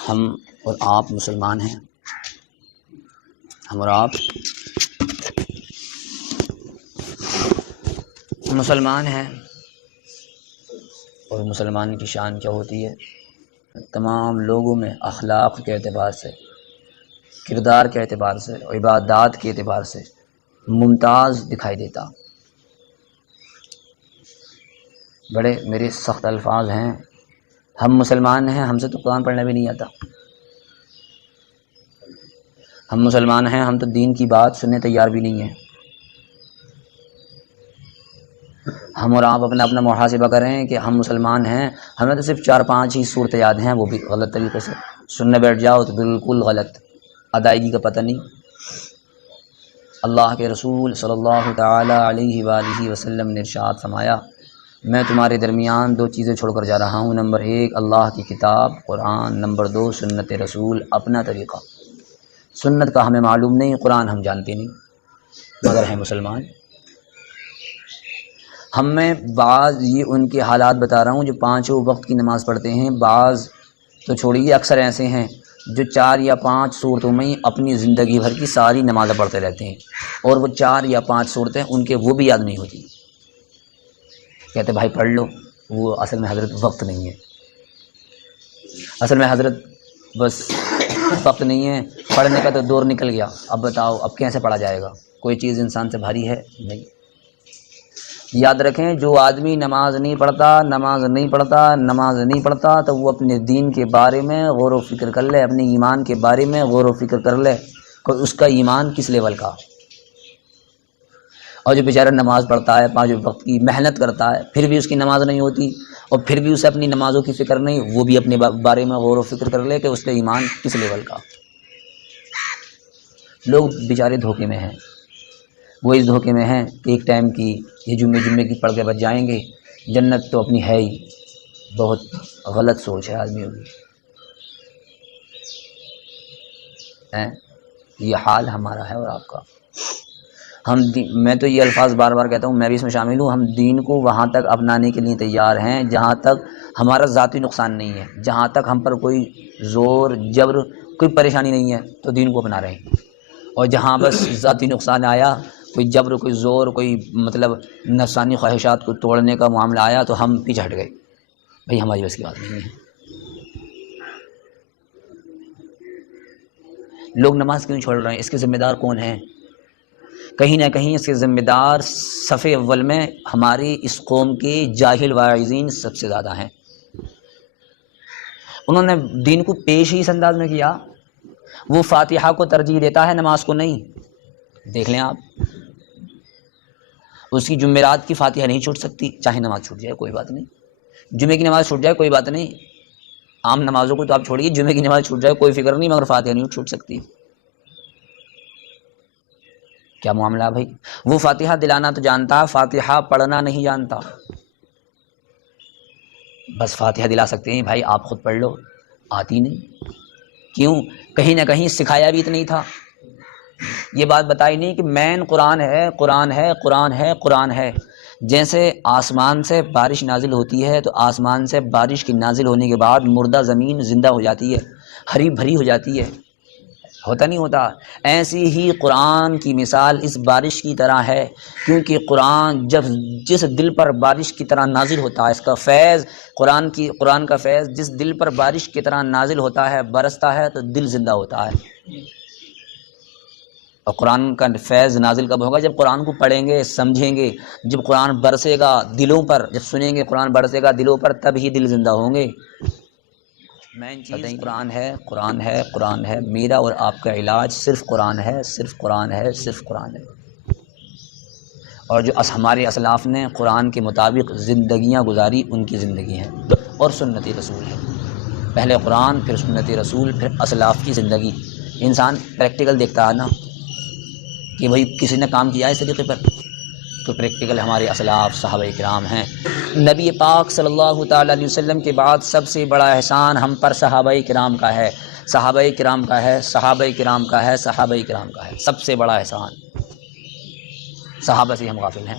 ہم اور آپ مسلمان ہیں، ہم اور آپ مسلمان ہیں، اور مسلمان کی شان کیا ہوتی ہے؟ تمام لوگوں میں اخلاق کے اعتبار سے، کردار کے اعتبار سے، عبادات کے اعتبار سے ممتاز دکھائی دیتا۔ بڑے میرے سخت الفاظ ہیں، ہم مسلمان ہیں، ہم سے تو قرآن پڑھنا بھی نہیں آتا، ہم مسلمان ہیں، ہم تو دین کی بات سننے تیار بھی نہیں ہیں۔ ہم اور آپ اپنا محاسبہ کریں کہ ہم مسلمان ہیں، ہمیں تو صرف 4-5 ہی صورتیں یاد ہیں، وہ بھی غلط طریقے سے سننے بیٹھ جاؤ تو بالکل غلط، ادائیگی کا پتہ نہیں۔ اللہ کے رسول صلی اللہ تعالی علیہ وآلہ وسلم نے ارشاد فرمایا، میں تمہارے درمیان 2 چیزیں چھوڑ کر جا رہا ہوں، نمبر 1 اللہ کی کتاب قرآن، نمبر 2 سنت رسول اپنا طریقہ۔ سنت کا ہمیں معلوم نہیں، قرآن ہم جانتے نہیں، مگر ہیں مسلمان۔ ہم میں بعض یہ ان کے حالات بتا رہا ہوں جو 5 وقت کی نماز پڑھتے ہیں، بعض تو چھوڑیے اکثر ایسے ہیں جو 4 یا 5 صورتوں میں اپنی زندگی بھر کی ساری نمازیں پڑھتے رہتے ہیں، اور وہ 4 یا 5 صورتیں ان کے وہ بھی یاد نہیں ہوتی، کہتے بھائی پڑھ لو، وہ اصل میں حضرت وقت نہیں ہے، اصل میں حضرت بس وقت نہیں ہے، پڑھنے کا تو دور نکل گیا، اب بتاؤ اب کیسے پڑھا جائے گا؟ کوئی چیز انسان سے بھاری ہے؟ نہیں۔ یاد رکھیں، جو آدمی نماز نہیں پڑھتا تو وہ اپنے دین کے بارے میں غور و فکر کر لے، اپنے ایمان کے بارے میں غور و فکر کر لے کہ اس کا ایمان کس لیول کا۔ اور جو بیچارہ نماز پڑھتا ہے، 5 وقت کی محنت کرتا ہے، پھر بھی اس کی نماز نہیں ہوتی، اور پھر بھی اسے اپنی نمازوں کی فکر نہیں، وہ بھی اپنے بارے میں غور و فکر کر لے کہ اس کا ایمان کس لیول کا۔ لوگ بیچارے دھوکے میں ہیں، وہ اس دھوکے میں ہیں کہ ایک ٹائم کی یہ جمعے کی پڑھ کے بچ جائیں گے، جنت تو اپنی ہے ہی۔ بہت غلط سوچ ہے آدمیوں کی۔ یہ حال ہمارا ہے اور آپ کا۔ میں تو یہ الفاظ بار بار کہتا ہوں، میں بھی اس میں شامل ہوں، ہم دین کو وہاں تک اپنانے کے لیے تیار ہیں جہاں تک ہمارا ذاتی نقصان نہیں ہے، جہاں تک ہم پر کوئی زور جبر کوئی پریشانی نہیں ہے تو دین کو اپنا رہے ہیں، اور جہاں بس ذاتی نقصان آیا، کوئی جبر، کوئی زور، کوئی مطلب نفسانی خواہشات کو توڑنے کا معاملہ آیا تو ہم پیچھے ہٹ گئے، بھئی ہماری بس کی بات نہیں ہے۔ لوگ نماز کیوں چھوڑ رہے ہیں؟ اس کے ذمہ دار کون ہیں؟ کہیں نہ کہیں اس کے ذمہ دار صف اول میں ہماری اس قوم کے جاہل واعظین سب سے زیادہ ہیں۔ انہوں نے دین کو پیش ہی اس انداز میں کیا، وہ فاتحہ کو ترجیح دیتا ہے، نماز کو نہیں۔ دیکھ لیں آپ، اس کی جمعرات کی فاتحہ نہیں چھوٹ سکتی، چاہے نماز چھوٹ جائے کوئی بات نہیں، جمعے کی نماز چھوٹ جائے کوئی بات نہیں، عام نمازوں کو تو آپ چھوڑیے، جمعے کی نماز چھوٹ جائے کوئی فکر نہیں، مگر فاتحہ نہیں چھوٹ سکتی۔ کیا معاملہ بھائی؟ وہ فاتحہ دلانا تو جانتا، فاتحہ پڑھنا نہیں جانتا۔ بس فاتحہ دلا سکتے ہیں بھائی، آپ خود پڑھ لو، آتی نہیں، کیوں؟ کہیں نہ کہیں سکھایا بھی تو نہیں تھا، یہ بات بتائی نہیں کہ مین قرآن ہے، قرآن ہے، قرآن ہے، قرآن ہے۔ جیسے آسمان سے بارش نازل ہوتی ہے تو آسمان سے بارش کی نازل ہونے کے بعد مردہ زمین زندہ ہو جاتی ہے، ہری بھری ہو جاتی ہے، ہوتا نہیں ہوتا؟ ایسی ہی قرآن کی مثال اس بارش کی طرح ہے، کیونکہ قرآن جب جس دل پر بارش کی طرح نازل ہوتا ہے، اس کا فیض، قرآن کا فیض جس دل پر بارش کی طرح نازل ہوتا ہے، برستا ہے تو دل زندہ ہوتا ہے۔ اور قرآن کا فیض نازل کب ہوگا؟ جب قرآن کو پڑھیں گے، سمجھیں گے، جب قرآن برسے گا دلوں پر، جب سنیں گے قرآن برسے گا دلوں پر، تب ہی دل زندہ ہوں گے۔ مین چیز قرآن ہے، قرآن ہے، قرآن ہے۔ میرا اور آپ کا علاج صرف قرآن ہے، صرف قرآن ہے، صرف قرآن ہے۔ اور جو ہمارے اسلاف نے قرآن کے مطابق زندگیاں گزاری، ان کی زندگی ہیں، اور سنت رسول ہے۔ پہلے قرآن، پھر سنت رسول، پھر اسلاف کی زندگی۔ انسان پریکٹیکل دیکھتا ہے نا کہ بھئی کسی نے کام کیا ہے اس طریقے پر، تو پریکٹیکل ہمارے اسلاف صحابہ کرام ہیں۔ نبی پاک صلی اللہ تعالیٰ علیہ وسلم کے بعد سب سے بڑا احسان ہم پر صحابہ کرام کا ہے، صحابہ کرام کا ہے، صحابہ کرام کا ہے، صحابہ کرام کا ہے، سب سے بڑا احسان۔ صحابہ سے ہم غافل ہیں۔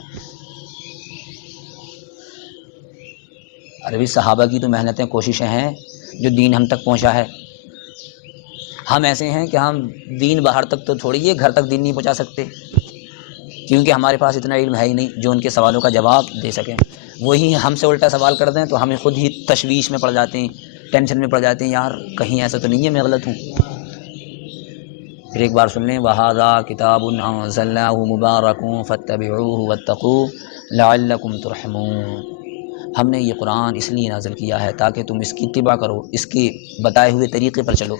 عربی صحابہ کی تو محنتیں، کوششیں ہیں جو دین ہم تک پہنچا ہے، ہم ایسے ہیں کہ ہم دین باہر تک تو چھوڑیے، گھر تک دین نہیں پہنچا سکتے، کیونکہ ہمارے پاس اتنا علم ہے ہی نہیں جو ان کے سوالوں کا جواب دے سکیں۔ وہی ہم سے الٹا سوال کر دیں تو ہمیں خود ہی تشویش میں پڑ جاتے ہیں، ٹینشن میں پڑ جاتے ہیں، یار کہیں ایسا تو نہیں ہے میں غلط ہوں۔ پھر ایک بار سن لیں، وَهَذَا كِتَابٌ أَنزَلْنَاهُ مُبَارَكٌ فَاتَّبِعُوهُ وَاتَّقُوا لَعَلَّكُمْ تُرْحَمُونَ، ہم نے یہ قرآن اس لیے نازل کیا ہے تاکہ تم اس کی اتباع کرو، اس کے بتائے ہوئے طریقے پر چلو،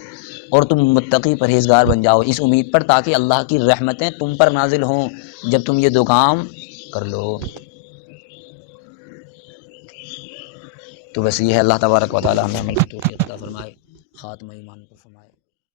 اور تم متقی پرہیزگار بن جاؤ، اس امید پر تاکہ اللہ کی رحمتیں تم پر نازل ہوں جب تم یہ دو کام کر لو۔ تو بس یہ ہے، اللہ تبارک و تعالی ہمیں عمل کی توفیق عطا فرمائے۔ خاتمہ ایمان پر